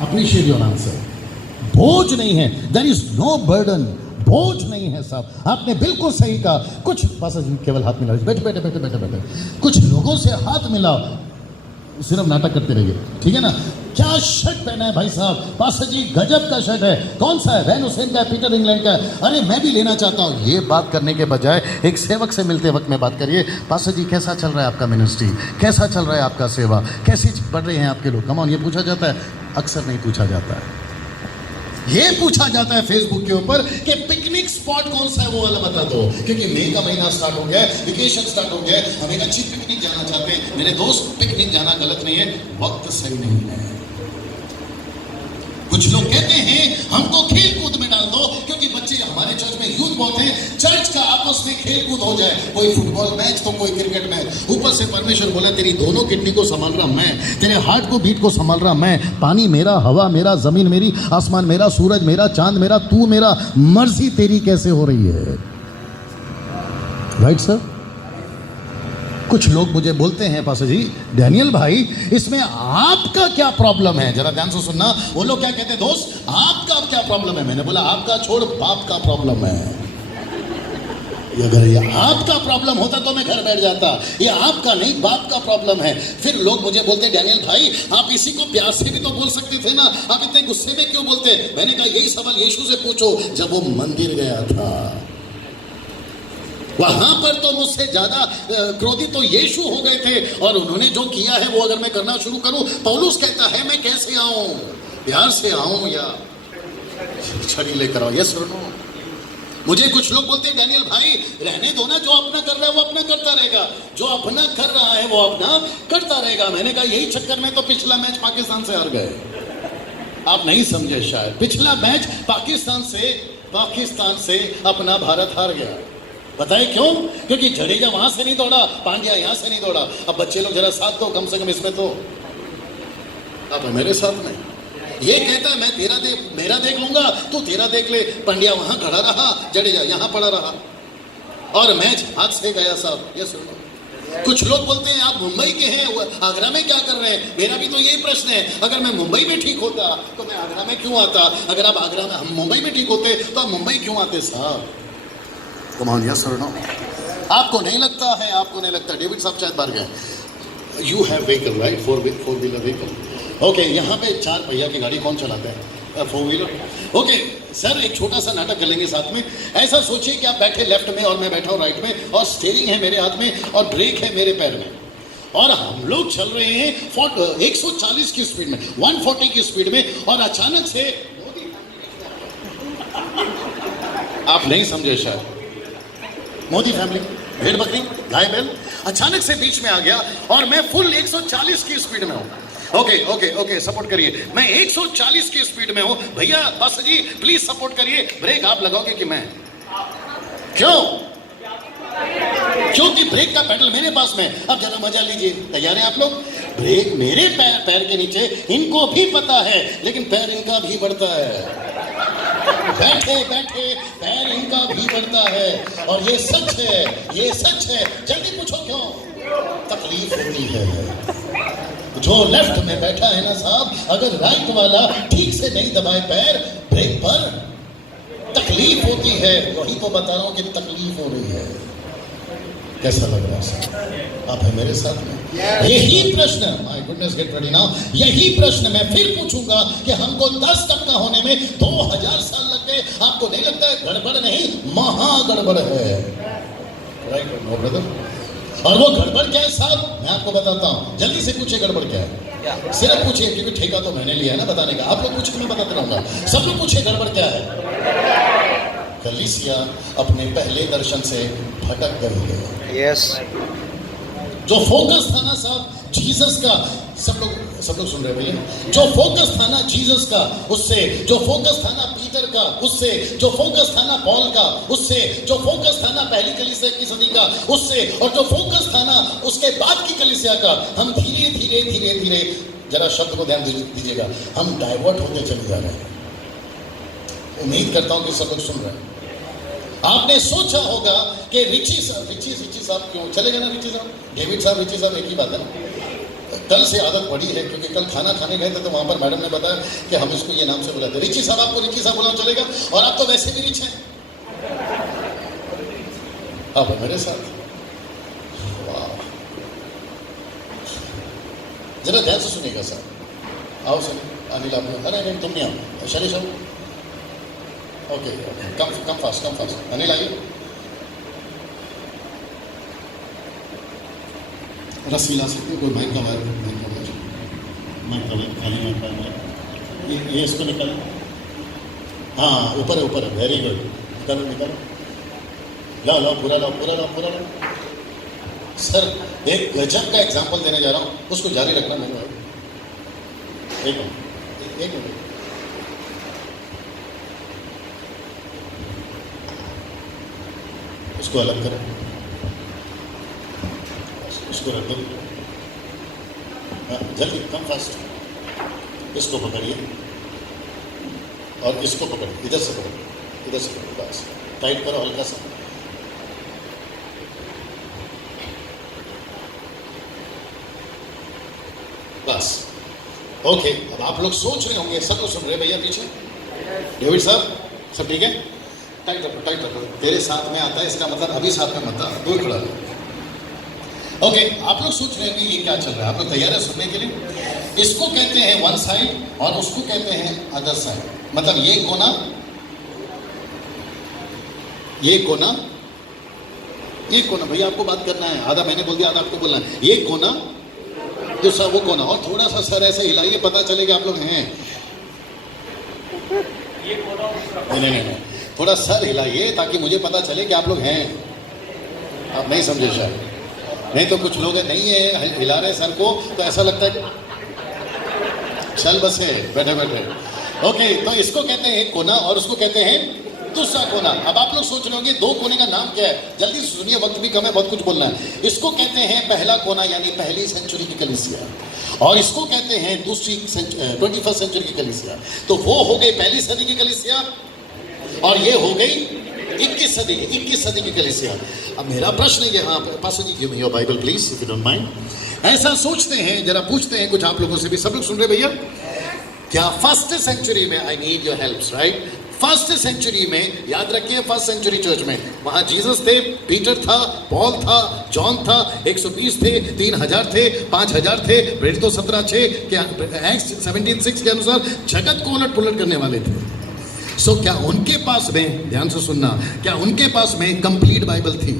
appreciate your answer. बोझ नहीं है, देयर इज नो बर्डन। बोझ नहीं है साहब, आपने बिल्कुल सही कहा। कुछ पासा जी केवल हाथ मिलाओ, बैठे। कुछ लोगों से हाथ मिलाओ, सिर्फ नाटक करते रहिए, ठीक है ना? क्या शर्ट पहना है भाई साहब? पासा जी गजब का शर्ट है। कौन सा है? रैन हुसैन का, पीटर इंग्लैंड का? अरे मैं भी लेना चाहता हूँ। ये बात करने के बजाय एक सेवक से मिलते वक्त में बात करिए। पासा जी कैसा चल रहा है आपका मिनिस्ट्री? कैसा चल रहा है आपका सेवा? कैसी बढ़ रहे हैं आपके लोग? कमान, ये पूछा जाता है? अक्सर नहीं पूछा जाता है। ये पूछा जाता है फेसबुक के ऊपर कि पिकनिक स्पॉट कौन सा है, वो वाला बता दो, क्योंकि मई का महीना स्टार्ट हो गया है, वेकेशन स्टार्ट हो गया है, हम एक अच्छी पिकनिक जाना चाहते हैं। मेरे दोस्त, पिकनिक जाना गलत नहीं है, वक्त सही नहीं है। कुछ लोग कहते हैं हमको खेल कूद में डाल दो, क्योंकि बच्चे हमारे चर्च में यूथ बहुत हैं, चर्च का आपस में खेल कूद हो जाए, कोई फुटबॉल मैच तो कोई क्रिकेट मैच। ऊपर से परमेश्वर बोला तेरी दोनों किडनी को संभाल रहा मैं, तेरे हार्ट को बीट को संभाल रहा मैं, पानी मेरा, हवा मेरा, जमीन मेरी, आसमान मेरा, सूरज मेरा, चांद मेरा, तू मेरा, मर्जी तेरी कैसे हो रही है। Right sir. कुछ लोग मुझे बोलते हैं पास्टर जी डैनियल भाई इसमें आपका क्या प्रॉब्लम है, जरा ध्यान से सुनना। वो लोग क्या कहते हैं दोस्त आपका क्या प्रॉब्लम है। मैंने बोला आपका छोड़ बाप का प्रॉब्लम है। अगर ये आपका प्रॉब्लम होता तो मैं घर बैठ जाता, ये आपका नहीं बाप का प्रॉब्लम है। फिर लोग मुझे बोलते डैनियल भाई आप इसी को प्यार से भी तो बोल सकते थे ना, आप इतने गुस्से में क्यों बोलते। मैंने कहा यही सवाल यीशु से पूछो जब वो मंदिर गया था, वहां पर तो मुझसे ज्यादा क्रोधित तो यीशु हो गए थे, और उन्होंने जो किया है वो अगर मैं करना शुरू करूं, पौलुस कहता है मैं कैसे आऊं, प्यार से आऊं या छड़ी लेकर आऊं। यस और नो। मुझे कुछ लोग बोलते हैं डैनियल भाई रहने दो ना, जो अपना कर रहा है वो अपना करता रहेगा, जो अपना कर रहा है वो अपना करता रहेगा। मैंने कहा यही चक्कर में तो पिछला मैच पाकिस्तान से हार गए। आप नहीं समझे शायद, पिछला मैच पाकिस्तान से अपना भारत हार गया। बताए क्यों? क्योंकि जडेजा वहां से नहीं दौड़ा, पांड्या यहां से नहीं दौड़ा। अब बच्चे लोग जरा साथ दो कम से कम इसमें तो। अब मेरे साथ नहीं, ये कहता है मैं मेरा देख लूंगा, तू तेरा देख ले। पांड्या वहां खड़ा रहा, जडेजा यहां पड़ा रहा, और मैच हाथ से गया साहब। ये सुनो, कुछ लोग बोलते हैं आप मुंबई के हैं, आगरा में क्या कर रहे हैं। मेरा भी तो यही प्रश्न है, अगर मैं मुंबई में ठीक होता तो मैं आगरा में क्यों आता। अगर आप आगरा में हम मुंबई में ठीक होते तो आप मुंबई क्यों आते साहब। Come on, yes or no? आपको नहीं लगता है, आपको नहीं लगता। डेविड साहब शायद बाहर गए। You have vehicle right, four wheeler vehicle. Okay, यहाँ पे 4 पहिया की गाड़ी कौन चलाता है? 4 व्हीलर। ओके सर, एक छोटा सा नाटक कर लेंगे साथ में। ऐसा सोचिए कि आप बैठे लेफ्ट में और मैं बैठा हूँ राइट में, और स्टीयरिंग है मेरे हाथ में और ब्रेक है मेरे पैर में, और हम लोग चल रहे हैं 140 की स्पीड में, 140 की स्पीड में, और अचानक से आप नहीं समझे शायद, मोदी फैमिली, भेड़ बकरी, गाय बैल अचानक से बीच में आ गया, और मैं फुल 140 की स्पीड में हूं। ओके सपोर्ट करिए, मैं 140 की स्पीड में हूं। भैया बस जी प्लीज सपोर्ट करिए। ब्रेक आप लगाओगे कि मैं? क्यों? क्योंकि ब्रेक का पेडल मेरे पास में। अब जरा मजा लीजिए, तैयार हैं आप लोग? ब्रेक मेरे पैर के नीचे, इनको भी पता है, लेकिन पैर इनका भी बढ़ता है। बैठे पैर इनका भी बढ़ता है, और ये सच है। जल्दी पूछो क्यों? तकलीफ होती है। जो लेफ्ट में बैठा है ना साहब, अगर राइट वाला ठीक से नहीं दबाए पैर ब्रेक पर, तकलीफ होती है। वही तो बता रहा हूं कि तकलीफ हो रही है। कैसा लग रहा है? आप है मेरे साथ में? यही प्रश्न, my goodness get ready now, यही प्रश्न मैं फिर पूछूंगा कि हमको 10% होने में 2000 साल लग गए। आपको नहीं लगता है गड़बड़ नहीं, महागड़बड़ है। Right no brother? और वो गड़बड़ क्या है साहब, मैं आपको बताता हूँ। जल्दी से पूछिए गड़बड़ क्या है, सिर्फ पूछिए, क्योंकि ठेका तो मैंने लिया है ना बताने का। आप लोग पूछिए, मैं बताते रहूंगा। सब लोग पूछिए गड़बड़ क्या है। कलीसिया अपने पहले दर्शन से भटक गई है। यस। जो फोकस था ना साहब जीसस का, सब लोग सुन रहे हैं भैया, जो फोकस था ना जीसस का, उससे जो फोकस था ना पीटर का, उससे जो फोकस था ना पॉल का, उससे जो फोकस था ना पहली कलीसिया की सदी का, उससे, और जो फोकस था ना उसके बाद की कलीसिया का, हम धीरे, जरा शब्द को ध्यान दीजिएगा, हम डाइवर्ट होते चले जा रहे हैं। उम्मीद करता हूं कि सब लोग सुन रहे हैं। आपने सोचा होगा कि रिची साहब क्यों चले गए ना, रिची साहब, डेविड साहब, रिची साहब एक ही बात है ना। कल से आदत पड़ी है, क्योंकि कल खाना खाने गए थे तो वहां पर मैडम ने बताया कि हम इसको ये नाम से बुलाते। रिची साहब, आपको रिची साहब बुलाना चलेगा, और आप तो वैसे भी रिच हैं। अब मेरे साथ जरा ध्यान से सुनिएगा सर। आओ सर, अनिल आप, अरे नहीं तुम नहीं आओ, शैलेश आओ। Okay, come fast. अनिल आइए। रस्सी ला सकते हो, कोई माइक का वायर खाली माइक, ये इसको निकालो। हाँ ऊपर है, वेरी गुड, निकालो, लाओ पूरा। सर एक गजब का एग्जाम्पल देने जा रहा हूँ, उसको जारी रखना मेरे भाई। एक मिनट, इसको अलग करें, इसको रख दो। हाँ, जल्दी, कम फास्ट। इसको पकड़िए और इसको पकड़िए, इधर से पकड़ो, इधर से पकड़ो, बस टाइट करो हल्का सा। बस ओके। अब आप लोग सोच रहे होंगे, सब लोग सुन रहे भैया पीछे, डेविड साहब सब ठीक है? टाइट रखो, टाइट रखो। तेरे साथ में आता है इसका मतलब अभी साथ में मत आ, दूर खड़ा रहो। ओके, आप लोग सोच रहे हैं ये क्या चल रहा है, आप लोग तैयार है सुनने के लिए? इसको कहते हैं वन साइड और उसको कहते हैं अदर साइड। मतलब ये कोना, ये कोना, ये कोना। भैया आपको बात करना है, आधा मैंने बोल दिया, आधा आपको बोलना है। ये कोना, दूसरा वो कोना। और थोड़ा सा सर ऐसे हिलाइए, पता चलेगा आप लोग हैं। नहीं नहीं नहीं, थोड़ा सर हिलाइए ताकि मुझे पता चले कि आप लोग हैं। आप नहीं समझे शायद, नहीं तो कुछ लोग नहीं है हिला रहे सर को तो ऐसा लगता है चल बस है बैठे बैठे। ओके, तो इसको कहते हैं कोना और उसको कहते हैं दूसरा कोना। अब आप लोग सोच रहे होंगे दो कोने का नाम क्या है? जल्दी से सुनिए, वक्त भी कम है, बहुत कुछ बोलना है। इसको कहते हैं पहला कोना यानी पहली सेंचुरी की कलीसिया, और इसको कहते हैं दूसरी 21st सेंचुरी की कलीसिया। तो वो हो गई पहली सदी की कलीसिया और ये हो गई 21 सदी की कलीसिया। अब मेरा प्रश्न है यहाँ पास जी, give me your Bible please if you don't mind. ऐसा सोचते हैं, जरा पूछते हैं कुछ आप लोगों से भी, सब लोग सुन रहे भैया? क्या फर्स्ट सेंचुरी में, I need your help, right? First century में याद रखिए, फर्स्ट सेंचुरी चर्च में वहां जीसस थे, पीटर था, पॉल था, जॉन था, 120 थे, 3000 थे, 5000 थे, प्रेरित तो 17 क्या एक्ट्स 17:6 के अनुसार जगत को उलट पुलट करने वाले थे। सो क्या उनके पास में, ध्यान से सुनना, क्या उनके पास में कंप्लीट बाइबल थी?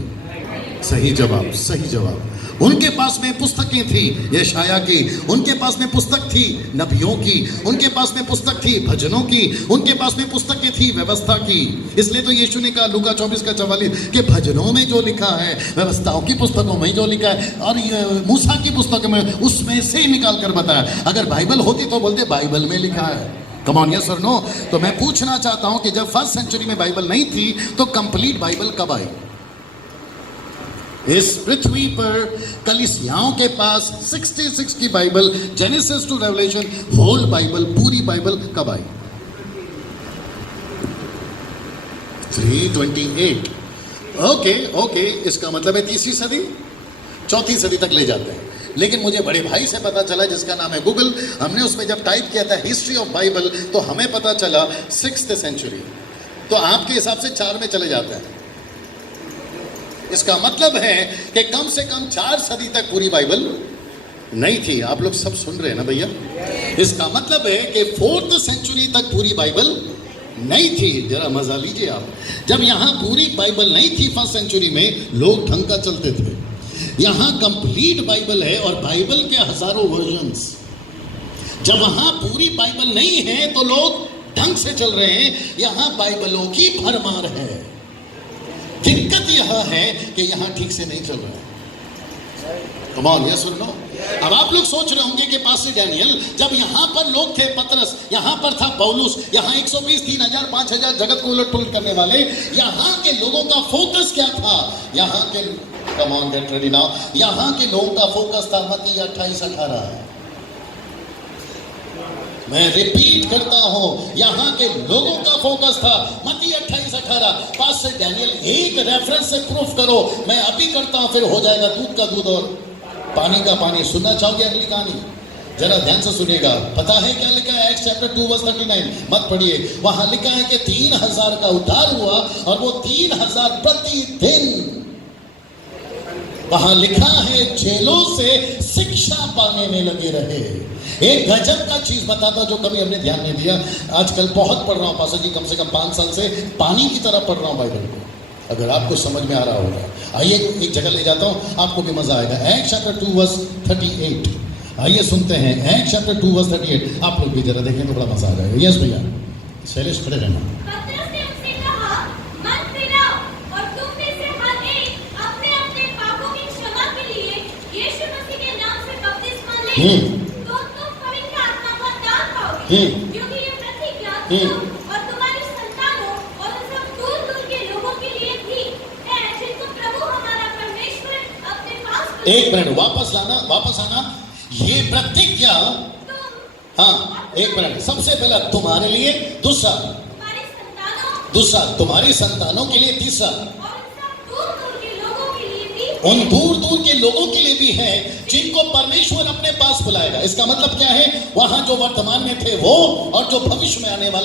सही जवाब, सही जवाब। उनके पास में पुस्तकें थी यशाया की, उनके पास में पुस्तक थी नबियों की, उनके पास में पुस्तक थी भजनों की, उनके पास में पुस्तकें थी व्यवस्था की। इसलिए तो यीशु ने कहा लूका 24:44 कि भजनों में जो लिखा है, व्यवस्थाओं की पुस्तकों में जो लिखा है और मूसा की पुस्तक में, उसमें से निकाल कर बताया। अगर बाइबल होती तो बोलते बाइबल में लिखा है। कम ऑन, यस और नो? तो मैं पूछना चाहता हूं कि जब फर्स्ट सेंचुरी में बाइबल नहीं थी तो कंप्लीट बाइबल कब आई? इस पृथ्वी पर कलीसियाओं के पास 66 की Bible, Genesis to Revelation, whole Bible, पूरी बाइबल कब आई? 328। ओके, इसका मतलब है तीसरी सदी, चौथी सदी तक ले जाते हैं। लेकिन मुझे बड़े भाई से पता चला जिसका नाम है गूगल, हमने उसमें जब टाइप किया था हिस्ट्री ऑफ बाइबल तो हमें पता चला 6th सेंचुरी। तो आपके हिसाब से 4 में चले जाते हैं। इसका मतलब है कि कम से कम 4 सदी तक पूरी बाइबल नहीं थी। आप लोग सब सुन रहे हैं ना भैया? इसका मतलब है कि 4th सेंचुरी तक पूरी बाइबल नहीं थी। जरा मजा लीजिए आप, जब यहां पूरी बाइबल नहीं थी फर्स्ट सेंचुरी में, लोग ढंग का चलते थे। यहां कंप्लीट बाइबल है और बाइबल के हजारों वर्जन्स। जब वहां पूरी बाइबल नहीं है तो लोग ढंग से चल रहे हैं, यहां बाइबलों की भरमार है। दिक्कत यह है कि यहां ठीक से नहीं चल रहा है। कम ऑन, यस और नो? अब आप लोग सोच रहे होंगे कि पास्टर डैनियल, जब यहां पर लोग थे, पतरस, यहां पर था पौलुस, यहां 120, 3000, 5000 जगत को उलट पुलट करने वाले, यहां के लोगों का फोकस क्या था? यहां के, come on, get ready now, यहां के लोगों का फोकस था मत्ती 28:18। मैं रिपीट करता हूं, यहां के लोगों का फोकस था मत्ती 28:18। पास्टर डैनियल एक रेफरेंस से प्रूफ करो। मैं अभी करता हूं, फिर हो जाएगा दूध का दूध और पानी का पानी। सुनना चाहोगे अगली कहानी? जरा ध्यान से सुनिएगा। पता है क्या लिखा है? एक्ट्स चैप्टर 2:39 मत पढ़िए। वहां लिखा है कि 3000 का उद्धार हुआ और वो 3000 प्रतिदिन, वहां लिखा है जेलों से शिक्षा पाने में लगे रहे। एक गजब का चीज बताता जो कभी हमने ध्यान नहीं दिया। आजकल बहुत पढ़ रहा हूं पास्टर जी, कम से कम 5 साल से पानी की तरह पढ़ रहा हूं बाइबल को। अगर आपको समझ में आ रहा होगा, आइए एक जगह ले जाता हूं, आपको भी मजा आएगा। एक्ट्स चैप्टर 2:38, आइए सुनते हैं। एक्ट्स चैप्टर 2:38, आप लोग भी जरा देखें तो बड़ा मजा आ जाएगा। यस भैया, शैलेश खड़े रहना। पतरस ने उससे कहा, मन फिराओ और तुम में से हर एक अपने अपने पापों की क्षमा के लिए यीशु मसीह के नाम से बपतिस्मा ले, तो तुम पवित्र आत्मा का दान पाओगे। क्योंकि ये प्रतिज्ञा तुम और तुम्हारी संतानों और उन सब दूर दूर के लोगों के लिए भी है जिनको एक मिनट, वापस आना। ये प्रतिज्ञा, तुम हाँ एक मिनट, सबसे पहला तुम्हारे लिए, दूसरा तुम्हारे संतानों तुम्हारी संतानों के लिए, तीसरा और दूर दूर के लोगों के लिए भी उन दूर दूर के लोगों के लिए भी है जिनको परमेश्वर अपने पास बुलाएगा। इसका मतलब क्या है? वहां जो वर्तमान में थे वो और जो भविष्य में आने वाले